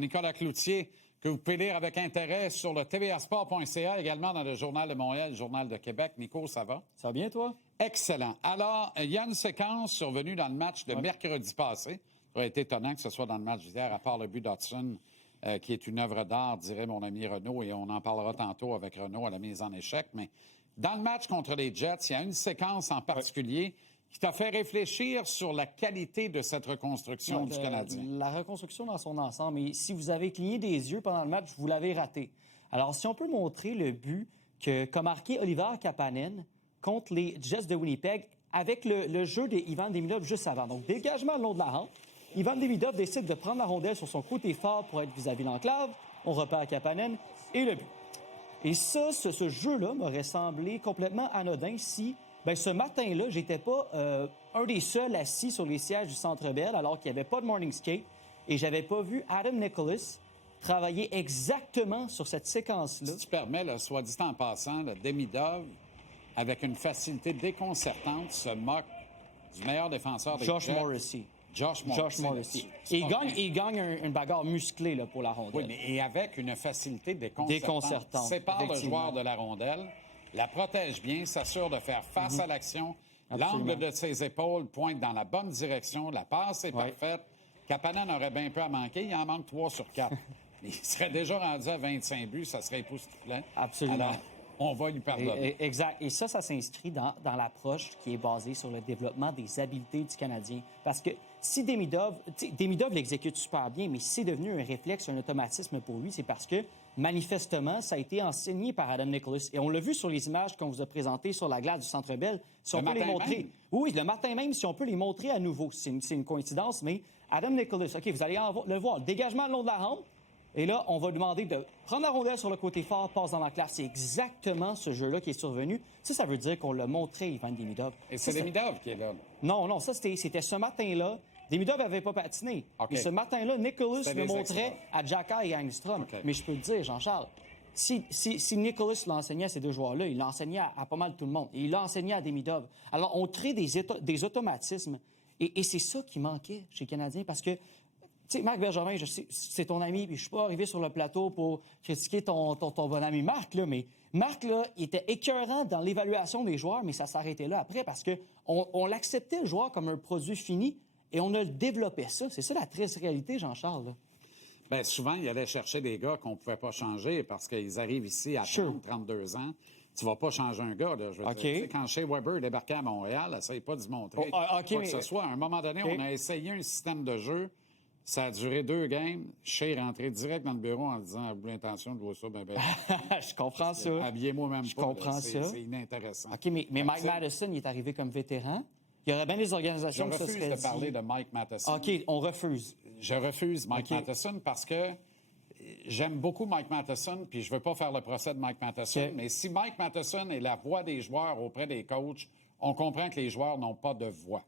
Nicolas Cloutier, que vous pouvez lire avec intérêt sur le tvasport.ca, également dans le Journal de Montréal, le Journal de Québec. Nico, ça va? Ça va bien, toi? Excellent. Alors, il y a une séquence survenue dans le match de mercredi passé. Ça aurait été étonnant que ce soit dans le match d'hier, à part le but d'Hudson, qui est une œuvre d'art, dirait mon ami Renaud, et on en parlera tantôt avec Renaud à la mise en échec. Mais dans le match contre les Jets, il y a une séquence en particulier qui t'a fait réfléchir sur la qualité de cette reconstruction du Canadien. La reconstruction dans son ensemble. Et si vous avez cligné des yeux pendant le match, vous l'avez raté. Alors, si on peut montrer le but qu'a marqué Oliver Kapanen contre les Jets de Winnipeg avec le jeu d'Ivan Demidov juste avant. Donc, dégagement le long de la rampe. Ivan Demidov décide de prendre la rondelle sur son côté fort pour être vis-à-vis l'enclave. On repart à Kapanen et le but. Et ça, ce jeu-là m'aurait semblé complètement anodin si... ce matin-là, j'étais pas un des seuls assis sur les sièges du Centre Bell alors qu'il n'y avait pas de morning skate et j'avais pas vu Adam Nicholas travailler exactement sur cette séquence-là. Si tu permets, là, soit dit en passant, le Demidov, avec une facilité déconcertante, se moque du meilleur défenseur des Josh Jets. Morrissey. Josh Morrissey. Il gagne une bagarre musclée là, pour la rondelle. Oui, mais et avec une facilité déconcertante. Sépare le joueur de la rondelle, la protège bien, s'assure de faire face à l'action. L'angle de ses épaules pointe dans la bonne direction. La passe est parfaite. Kapanen aurait bien peu à manquer. Il en manque 3 sur 4. Il serait déjà rendu à 25 buts. Ça serait époustouflant. Absolument. Alors, on va lui pardonner. Exact. Et ça s'inscrit dans l'approche qui est basée sur le développement des habiletés du Canadien. Parce que si Demidov l'exécute super bien, mais si c'est devenu un réflexe, un automatisme pour lui, c'est parce que, manifestement, ça a été enseigné par Adam Nicholas. Et on l'a vu sur les images qu'on vous a présentées sur la glace du Centre Bell. Si on peut les montrer. Même? Oui, le matin même, si on peut les montrer à nouveau. C'est une coïncidence, mais Adam Nicholas, OK, vous allez le voir. Dégagement le long de la rampe. Et là, on va demander de prendre la rondelle sur le côté fort, passe dans l'enclave. C'est exactement ce jeu-là qui est survenu. Ça veut dire qu'on l'a montré, Ivan Demidov. Et c'est Demidov qui est là. Non, ça, c'était ce matin-là. Demidov n'avait pas patiné. Okay. Et ce matin-là, Nicholas le montrait à Xhekaj et à Engström. Okay. Mais je peux te dire, Jean-Charles, si Nicholas l'enseignait à ces deux joueurs-là, il l'enseignait à pas mal tout le monde. Et il l'a enseigné à Demidov. Alors, on crée des automatismes. Et c'est ça qui manquait chez les Canadiens parce que tu sais, Marc Bergevin, je sais, c'est ton ami, puis je suis pas arrivé sur le plateau pour critiquer ton bon ami Marc, là, mais Marc, là, il était écœurant dans l'évaluation des joueurs, mais ça s'arrêtait là après parce que on l'acceptait, le joueur, comme un produit fini et on a développé ça. C'est ça la triste réalité, Jean-Charles, là. Bien, souvent, il allait chercher des gars qu'on pouvait pas changer parce qu'ils arrivent ici à 32 ans. Tu vas pas changer un gaa, là. Je veux dire, quand Shea Weber débarquait à Montréal, essaye pas d'y montrer quoi que ce soit. À un moment donné, on a essayé un système de jeu. Ça a duré 2 games. Shea est rentré direct dans le bureau en disant « Avez-vous l'intention de voir ça? » Je comprends ça. Habillez-moi même pas. Je comprends ça. C'est inintéressant. OK, mais Mike Matheson, il est arrivé comme vétéran. Il y aurait bien des organisations qui se seraient dit... Je refuse de parler de Mike Matheson. OK, on refuse. Je refuse Mike Matheson parce que j'aime beaucoup Mike Matheson, puis je veux pas faire le procès de Mike Matheson, mais si Mike Matheson est la voix des joueurs auprès des coachs, on comprend que les joueurs n'ont pas de voix.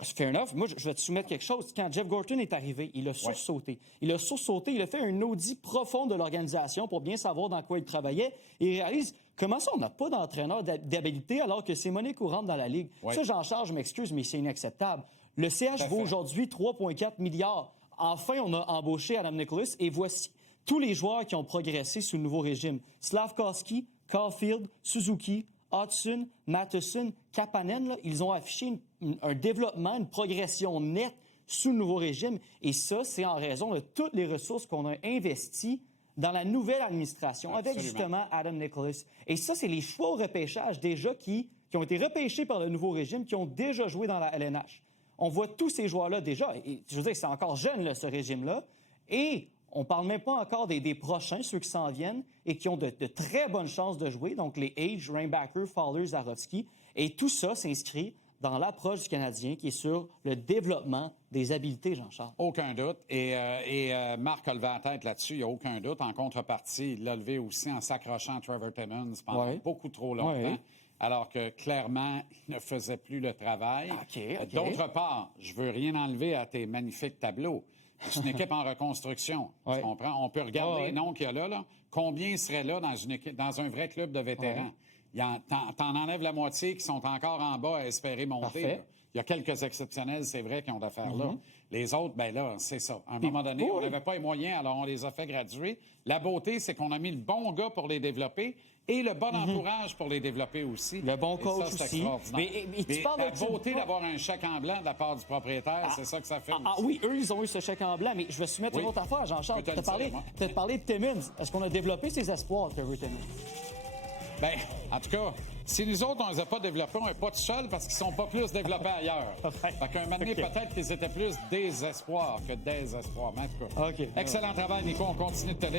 Fair enough. Moi, je vais te soumettre quelque chose. Quand Jeff Gorton est arrivé, il a sursauté. Il a sursauté. Il a fait un audit profond de l'organisation pour bien savoir dans quoi il travaillait. Et il réalise, comment ça, on n'a pas d'entraîneur d'habilité alors que c'est monnaie courante dans la Ligue? Ça, Jean-Charles, je m'excuse, mais c'est inacceptable. Le CH vaut aujourd'hui 3,4 milliards. Enfin, on a embauché Adam Nicholas et voici tous les joueurs qui ont progressé sous le nouveau régime. Slavkovski, Caulfield, Suzuki, Hudson, Matheson, Kapanen, là, ils ont affiché un développement, une progression nette sous le nouveau régime. Et ça, c'est en raison de toutes les ressources qu'on a investies dans la nouvelle administration, avec justement Adam Nicholas. Et ça, c'est les choix au repêchage déjà qui ont été repêchés par le nouveau régime, qui ont déjà joué dans la LNH. On voit tous ces joueurs-là déjà. Et, je veux dire, c'est encore jeune, là, ce régime-là. Et on parle même pas encore des prochains, ceux qui s'en viennent et qui ont de très bonnes chances de jouer, donc les Age, Rainbacker, Fowler, Zarovski. Et tout ça s'inscrit dans l'approche du Canadien qui est sur le développement des habiletés, Jean-Charles. Aucun doute. Et Marc a levé la tête là-dessus, il n'y a aucun doute. En contrepartie, il l'a levé aussi en s'accrochant à Trevor Timmons pendant beaucoup trop longtemps. Alors que, clairement, il ne faisait plus le travail. D'autre part, je veux rien enlever à tes magnifiques tableaux. C'est une équipe en reconstruction. Tu comprends? On peut regarder les noms qu'il y a là. Combien seraient là dans une équipe, dans un vrai club de vétérans? T'en enlèves la moitié qui sont encore en bas à espérer monter. Il y a quelques exceptionnels, c'est vrai, qui ont d'affaires là. Les autres, bien là, c'est ça. À un moment donné, on n'avait pas les moyens, alors on les a fait graduer. La beauté, c'est qu'on a mis le bon gars pour les développer et le bon entourage pour les développer aussi. Le bon coach aussi. Mais la beauté d'avoir un chèque en blanc de la part du propriétaire, c'est ça que ça fait aussi. Oui, eux, ils ont eu ce chèque en blanc, mais je vais soumettre une autre affaire, Jean-Charles. Tu as parlé de Timmins. Est-ce qu'on a développé ses espoirs, Trevor Timmins? Bien, en tout cas, si nous autres, on ne les a pas développés, on n'est pas tout seuls parce qu'ils ne sont pas plus développés ailleurs. Fait qu'un moment donné, peut-être qu'ils étaient plus désespoir que désespoir. Mais en tout cas, excellent travail, Nico. On continue de te lire.